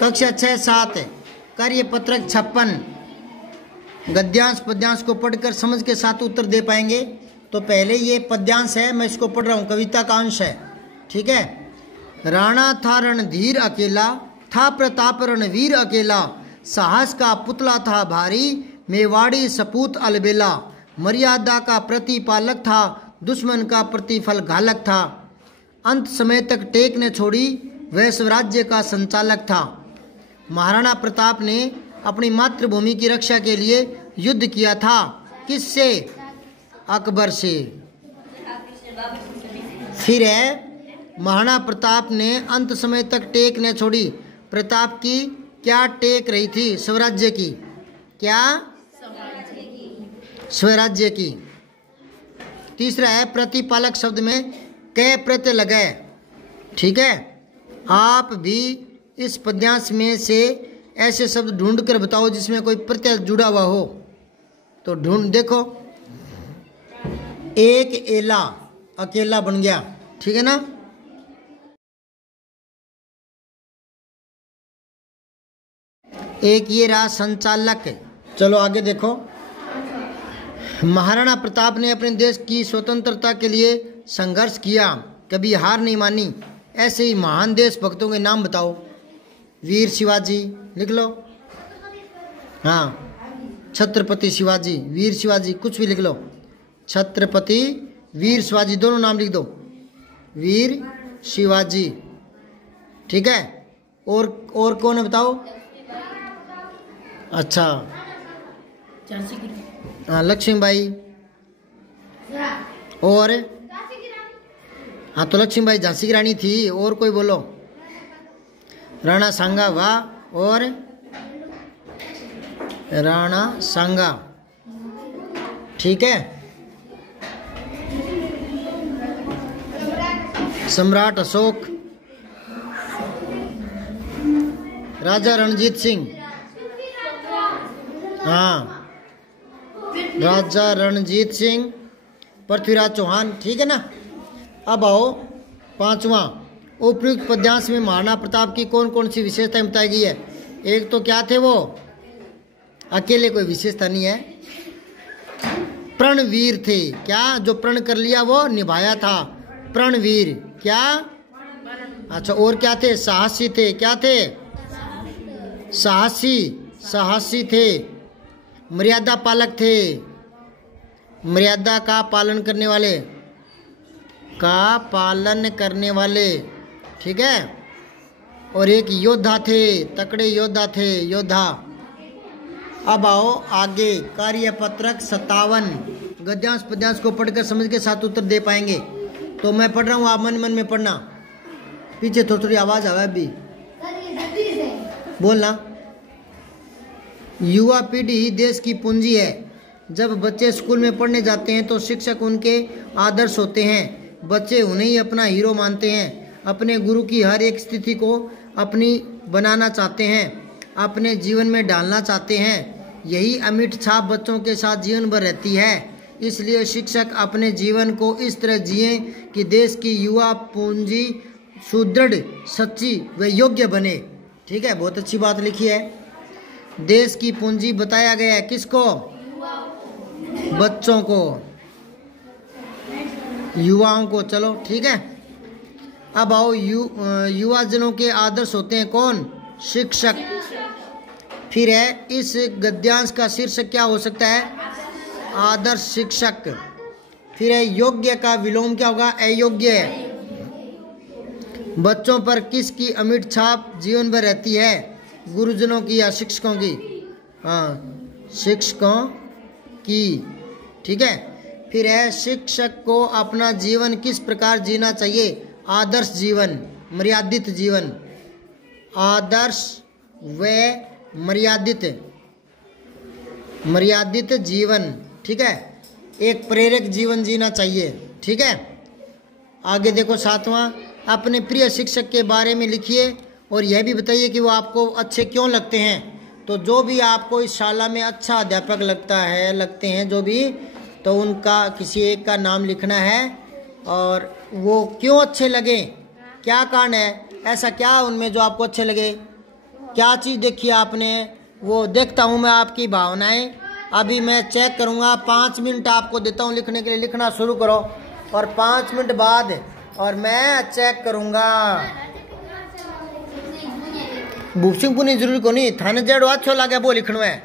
कक्षा 6-7 कार्य पत्रक 56 गद्यांश पद्यांश को पढ़कर समझ के साथ उत्तर दे पाएंगे। तो पहले ये पद्यांश है, मैं इसको पढ़ रहा हूँ, कविता का अंश है, ठीक है। राणा था रणधीर अकेला, था प्रताप रणवीर अकेला, साहस का पुतला था भारी, मेवाड़ी सपूत अलबेला, मर्यादा का प्रतिपालक था, दुश्मन का प्रतिफल घालक था, अंत समय तक टेक ने छोड़ी, वह स्वराज्य का संचालक था। महाराणा प्रताप ने अपनी मातृभूमि की रक्षा के लिए युद्ध किया था, किससे? अकबर से। फिर है महाराणा प्रताप ने अंत समय तक टेक ने छोड़ी। प्रताप की क्या टेक रही थी? स्वराज्य की। क्या? स्वराज्य की। तीसरा है प्रतिपालक शब्द में कै प्रत्यय लगाए, ठीक है। आप भी इस पद्यांश में से ऐसे शब्द ढूंढ कर बताओ जिसमें कोई प्रत्यय जुड़ा हुआ हो। तो ढूंढ देखो, एक एला अकेला बन गया, ठीक है ना। एक ये रहा संचालक। चलो आगे देखो, महाराणा प्रताप ने अपने देश की स्वतंत्रता के लिए संघर्ष किया, कभी हार नहीं मानी। ऐसे ही महान देशभक्तों के नाम बताओ। वीर शिवाजी लिख लो, हाँ, छत्रपति शिवाजी, वीर शिवाजी, कुछ भी लिख लो। छत्रपति, वीर शिवाजी, दोनों नाम लिख दो। वीर शिवाजी, ठीक है। और कौन है बताओ? अच्छा, हाँ, लक्ष्मीबाई। और हाँ, तो लक्ष्मीबाई झांसी की रानी थी। और कोई बोलो? राणा सांगा, वाह। और राणा सांगा, ठीक है। सम्राट अशोक, राजा रणजीत सिंह, हाँ, राजा रणजीत सिंह, पृथ्वीराज चौहान, ठीक है ना। अब आओ पांचवा, उपयुक्त पद्यांश में महाराणा प्रताप की कौन कौन सी विशेषताएं बताई गई है? एक तो क्या थे वो? अकेले कोई विशेषता नहीं है। प्रणवीर थे, क्या? जो प्रण कर लिया वो निभाया था, प्रणवीर। क्या? अच्छा, और क्या थे? साहसी थे, क्या थे? साहसी थे। मर्यादा पालक थे, मर्यादा का पालन करने वाले, ठीक है। और एक योद्धा थे, तकड़े योद्धा थे, योद्धा। अब आओ आगे, कार्यपत्रक 57 गद्यांश पद्यांश को पढ़कर समझ के साथ उत्तर दे पाएंगे। तो मैं पढ़ रहा हूँ, आप मन मन में पढ़ना। पीछे थोड़ी थोड़ी आवाज आवे अभी, बोलना। युवा पीढ़ी ही देश की पूंजी है। जब बच्चे स्कूल में पढ़ने जाते हैं तो शिक्षक उनके आदर्श होते हैं। बच्चे उन्हें ही अपना हीरो मानते हैं, अपने गुरु की हर एक स्थिति को अपनी बनाना चाहते हैं, अपने जीवन में डालना चाहते हैं। यही अमिट छाप बच्चों के साथ जीवन भर रहती है। इसलिए शिक्षक अपने जीवन को इस तरह जिए कि देश की युवा पूंजी सुदृढ़, सच्ची व योग्य बने, ठीक है। बहुत अच्छी बात लिखी है। देश की पूंजी बताया गया है किसको? बच्चों को, युवाओं को। चलो ठीक है। अब आओ, युवा जनों के आदर्श होते हैं कौन? शिक्षक। फिर है, इस गद्यांश का शीर्षक क्या हो सकता है? आदर्श शिक्षक। फिर है, योग्य का विलोम क्या होगा? अयोग्य। बच्चों पर किसकी अमिट छाप जीवन भर रहती है? गुरुजनों की या शिक्षकों की? हाँ, शिक्षकों की, ठीक है। फिर है, शिक्षक को अपना जीवन किस प्रकार जीना चाहिए? आदर्श जीवन, मर्यादित जीवन। आदर्श व मर्यादित जीवन, ठीक है। एक प्रेरक जीवन जीना चाहिए, ठीक है। आगे देखो 7वां, अपने प्रिय शिक्षक के बारे में लिखिए और यह भी बताइए कि वो आपको अच्छे क्यों लगते हैं। तो जो भी आपको इस शाला में अच्छा अध्यापक लगते हैं जो भी, तो उनका किसी एक का नाम लिखना है और वो क्यों अच्छे लगे, क्या कारण है, ऐसा क्या उनमें जो आपको अच्छे लगे। क्या चीज़ देखी आपने, वो देखता हूँ मैं आपकी भावनाएं। अभी मैं चेक करूँगा, 5 मिनट आपको देता हूँ लिखने के लिए, लिखना शुरू करो और 5 मिनट बाद और मैं चेक करूँगा। भूप सिंह पुनी जरूरी को नहीं, थाने जेड़ो अच्छो लगे वो लिखना है।